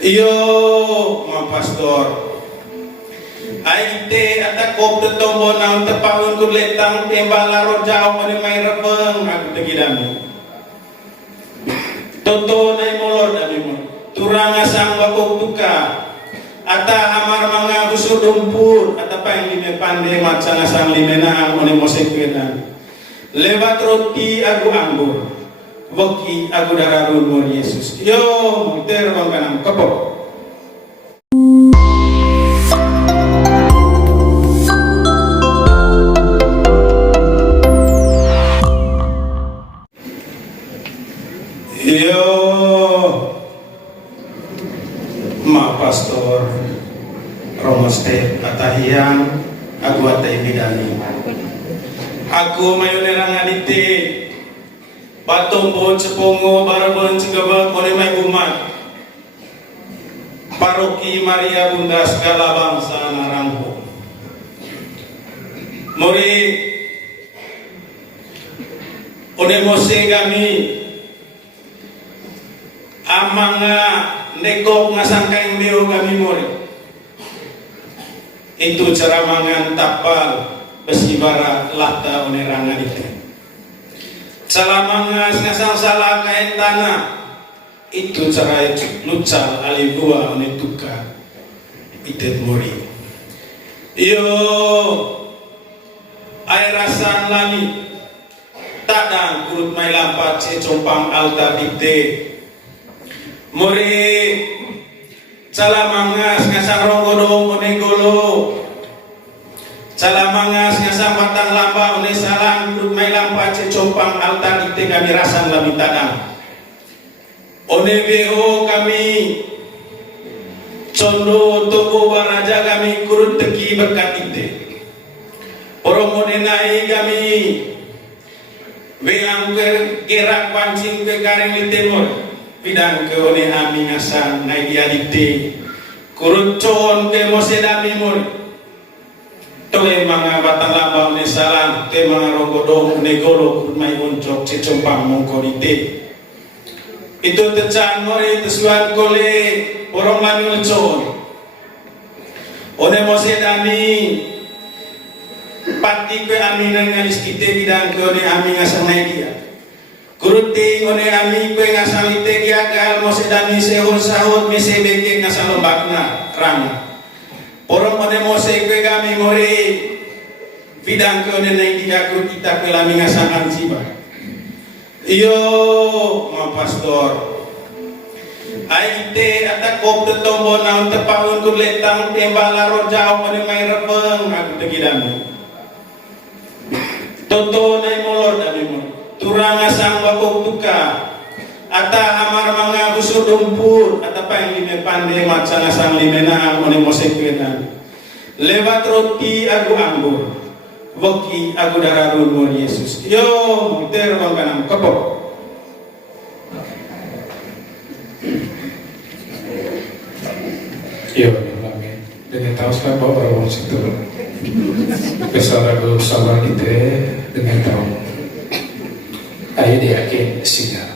Iyo, mga pastor. Ay ite at ako tutombo na tapawin kuletang tembala rojaw ko ni may rapang ako tagidami. Totoo na imolod ami mo. Turang asang wakog tuka. Ata amar mga gusudumpur at apa yang lime pandai macam asang lime na ang mo sekwenan. Lewat roti aku anggur. Waki aku dararun mo Yesus. Yo, muter bang kanang kapok. Yo, ma pastor Romoste atahiyang aku atay bidani. Aku mayunerang adite patumbon sepongo barabon segaba kone may umat. Paroki Maria Bunda segala bangsa narangko. Mori onemose kami amanga nekok ngasangkaing beo kami mori. Itu cara mangan tapal besibara lata oneranga dite. Salamanga ngasang salah kain tanah. Itu cara lucal alibua onetuka itet mori. Iyo air rasan lami tadang kurut may lampat si compang altar dite. Mori salamangas ngasang rongodong onegolo. Salamangas ngasang batang lamba one salang kurut may lampat si compang altar dite kami rasan lami tadang. One beho kami condo toko baraja kami kurut teki berkat ite. Orang monenai kami weang gerak pancing ke garing di timur. Bidang ke one ami ngasang nai dia dite. Kurut con ke mosedami mur. Toge mga batang laba one salang ke mga rogodong negolo kurut may uncok cecompang mongko dite. Itu tecan mori tesuan kole orang lami uncon. One mosedami pati ke ami nangalis kite bidang ke one ami ngasang nai dia. Kuruti one ami ke ngasang ite dia gal mosedami sehun sahut mese beke ngasang lombakna rang. Orang one mose ke kami mori bidang ke one nai dia kurut kita ke lami ngasang anjiba. Iyo, ma pastor. Ay ite at ako tutombo na tapawin kuletang tembala rojaw ko ni may rapang ako tagidami. Totoo na imolod ami mo. Turang asang wakog tuka. Ata amar mga gusudumpur at apa yang lime pandai macam asang lime na ang mo sekwenan. Lewat roti aku anggur. Waki aku dararun mo Yesus. Yo, muter bang kanang kapok. Yo, amin. Dengan tahu sekarang bahwa orang situ besar aku sabar kita dengan tahu. Ayo dia yakin sinyal.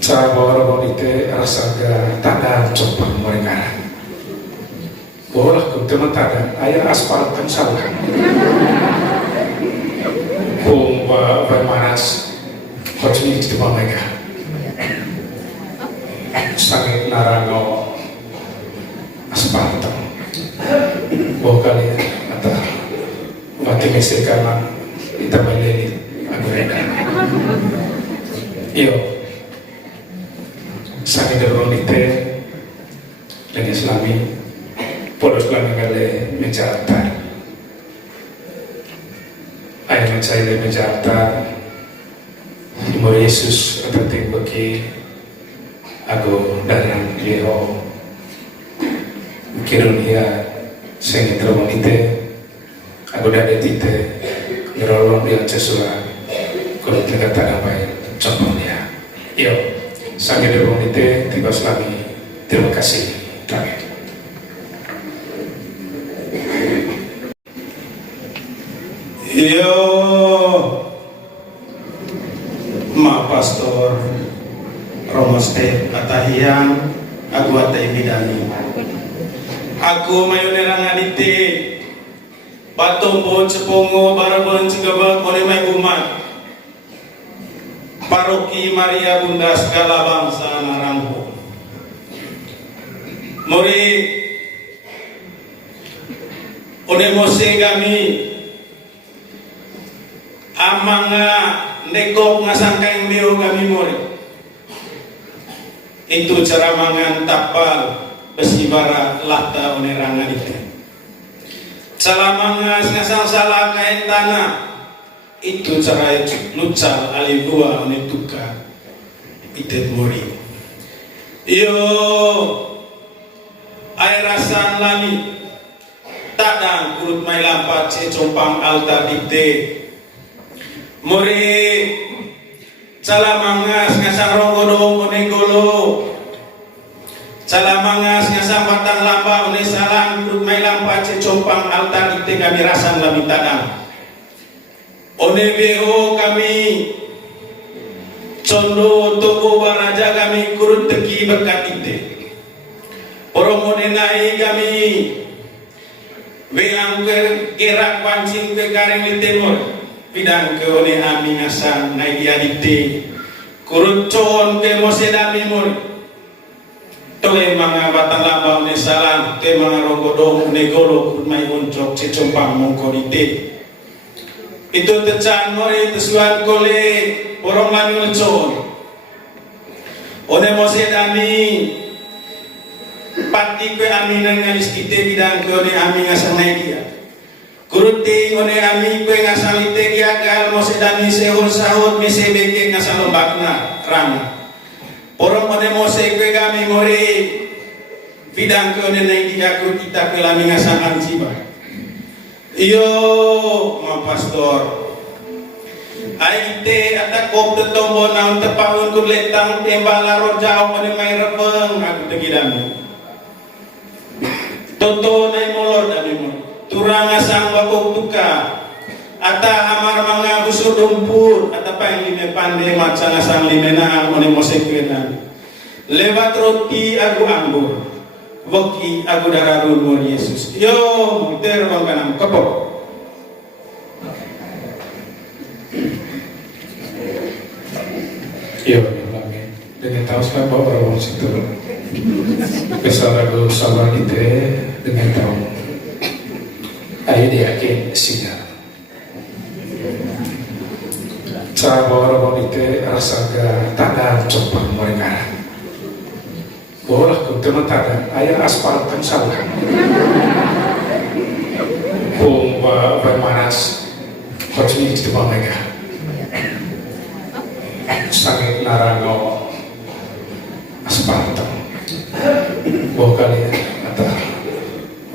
Cara bawa orang itu rasa ke tanah coba mereka. Bolah ku teman tada air aspal kan salah. Kung bermanas hotnya di tempat mereka. Sangat narango aspal tu. Boh kali atau mati mesekarang kita balik aku reda. Iyo sangat dorong ite dengan Islami. Polos lang ngale menjata. Ay mencari menjata. Imo Yesus ating bagi ago darang Jeho. Kirun ia sing termonite ago dade tite ngerolong dia cesura kalau tidak tak apa contohnya. Yo sangat termonite tiba selami. Terima kasih. Amin. Iyo, ma pastor Romoste romoste katahian aku atai bidani. Aku mayonera ngadite batombon sepongo barabon segabak oleh may umat Paroki Maria Bunda segala bangsa narangko. Mori one mose kami amanga nekok ngasangkaing meo kami mori. Itu cara mangan tapal besibara lata one rangan itu. Salamangas ngasang salah kain tanah itu cara lucal alibua one tuka itet mori. Yo air rasan lami tadang kurut mai lampat compang altar dikte mori salamangas ngasang rongodong one golo salamangas ngasang batang lamba one salang kurut mai lampat compang altar dikte kami rasan lami tadang one beho kami condo toko baraja kami kurut teki berkat dikte Oromonenai kami Weang gerak pancing ke garing di timur Bidang ke oleh ami ngasang naik diadikti Kurut con ke mosedami mur Toe mga batang laba ne salang Te mga rogodong ne golo kurut may uncok cecompang mongko dite Itu tecan mori tesuan kole Porong lami lecon One mosedami Pati kue ami nang ngalis kite bidang kue one ami ngasang naikia Kuruti one ami kue ngasang lite kia gal mosedami sehul sahut mese beke ngasang lombakna rama Porong one mose kue kami mori bidang kue one naikia kue kita kue lami ngasang anjiba Iyo ma pastor Aite atak kop tetombo naun tepahun kuletang tembala rojau one mai repeng aku tegidami Toto nai molor dami mo turang asang bakok tuka ata amar manga busur dumpur ata pa yang lime pande macang asang lime na mone mosekwenan lewat roti aku anggur woki aku dararun mo Yesus yo muter bang kanam kapok yo amin dengan tahu sekali bahwa orang situ kesalahan salah itu dengan tahu ayo diyakin sinyal cara bawa orang itu rasa ke tanah coba mereka boleh ke teman tanah ayah aspal kan salah pun bermanas kocok itu mereka sangat narango aspal kali atau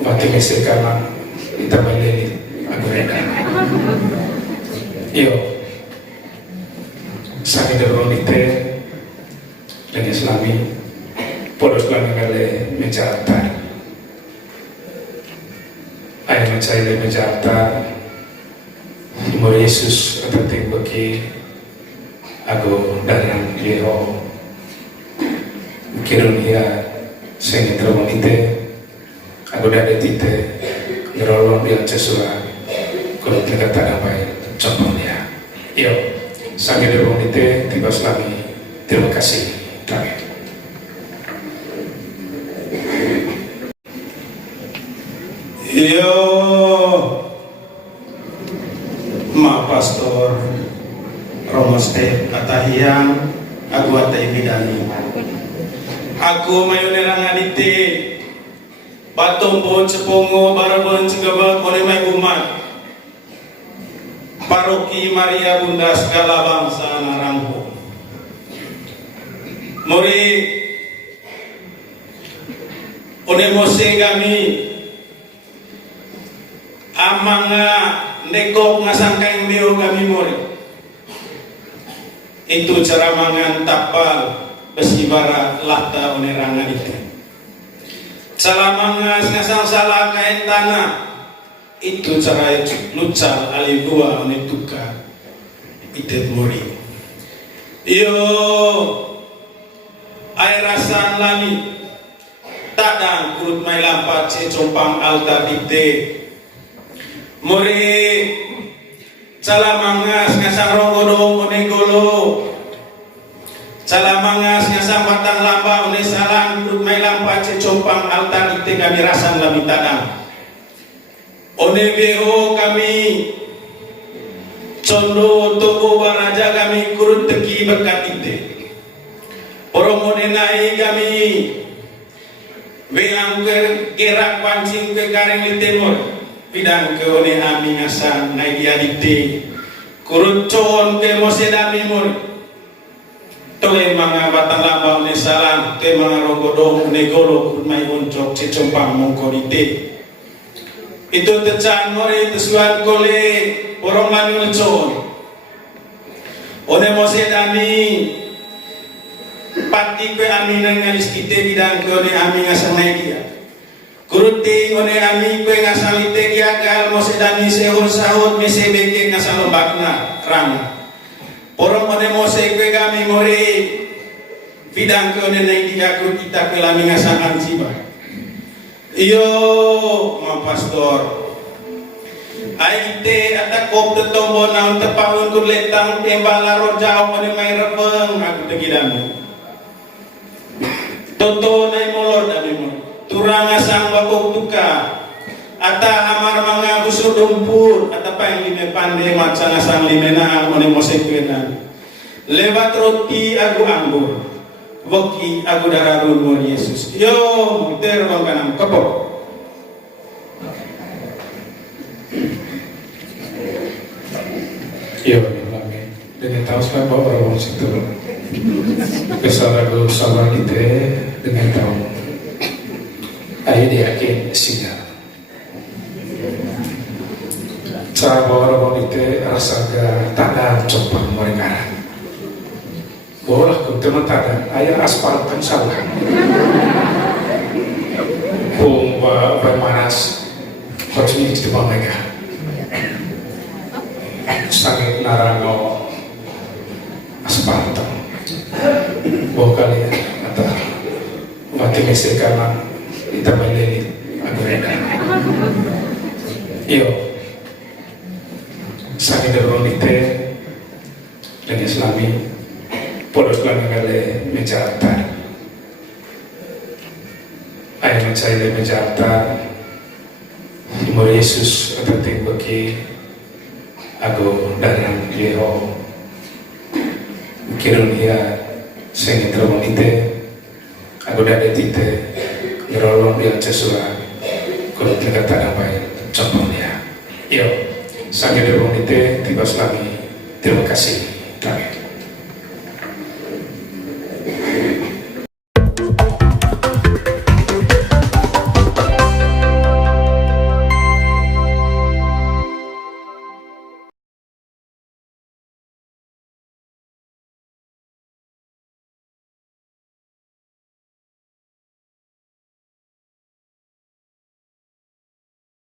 mati mesir karena kita balik aku reda iyo sakit dorong dite dan Islami polos lang ngale menjata ay mencari menjata Imor Yesus atau bagi aku dan Leo kirun dia Seng termonite aku dari tite ngerolong dia cesura kalau tidak tak dapat contohnya yo sangat termonite tiba selami terima kasih kami yo ma pastor romoste katahian aku atai bidani Aku mayonera ngadite batombon sepongo barabon segabak oleh may umat Paroki Maria Bunda segala bangsa narangko Mori one mose kami amanga nekok ngasangkaing meo kami mori Itu cara mangan tapal besibara lata one rangan itu salamangas ngasang salah kain tanah itu cara lucal alibua one tuka itet mori yo air rasan lami tadang kurut mai lampat cecompang altar dikte muri calamangas ngasang rongodong one golo calamangas ngasang batang lamba one salang kurut mai lampat cecompang altar dikte kami rasan lami tadang one beho kami condo toko baraja kami kurut teki berkat dikte orang nai kami Weang ke gerak pancing ke garing di timur bidang ke one ami ngasang nai dia dikti kurut con ke mosedami mur tole manga batang lamba one salang te manga rogodong ne golo kurut mai uncok cecompang mongko dite itu tecan mori tesuan kole borong lami uncon one mosedami pati kue ami nangalis kite bidang ke one ami ngasang naik dia kuruti one ami kue ngasang lite dia gal mosedani sehul sahut mese beke ngasang lombakna rama porong one mose kue kami mori bidang ke one naik dia ku kita ke lami ngasang anjiba iyo ma pastor ai te ada kop de tombo naun tepawun kurletang tembala rojau one mai rebeng aku tegidami Toto nai molor dami mo turang asang bakok tuka ata amar mga busur dumpur ata pa yang lime pande macang asang lime na mone mosekwenan lewat roti agu anggur woki agu dararun mo Yesus yo muter bang kanam kapok yo amin dengan tahu siapa orang situ kesalahan sabar kita dengan tahu ayat yakin sinyal cara orang itu rasa ke tanah coba mereka boleh ke teman tanah ayat aspal kan salah pun bermanas harus ini di mereka sangat narango aspal bahwa kalian atau mati mesekarang kita balik agregat iyo sakit dorong ite dan Islami polos lang ngale menjata ay mencari menjata Imor Yesus atau bagi aku dan Jeho kirun ia sing termonite aku dari tite ngerolong dia cesua kalau tidak ada baik contohnya yo sakit termonite tiba selami terima kasih. Amin.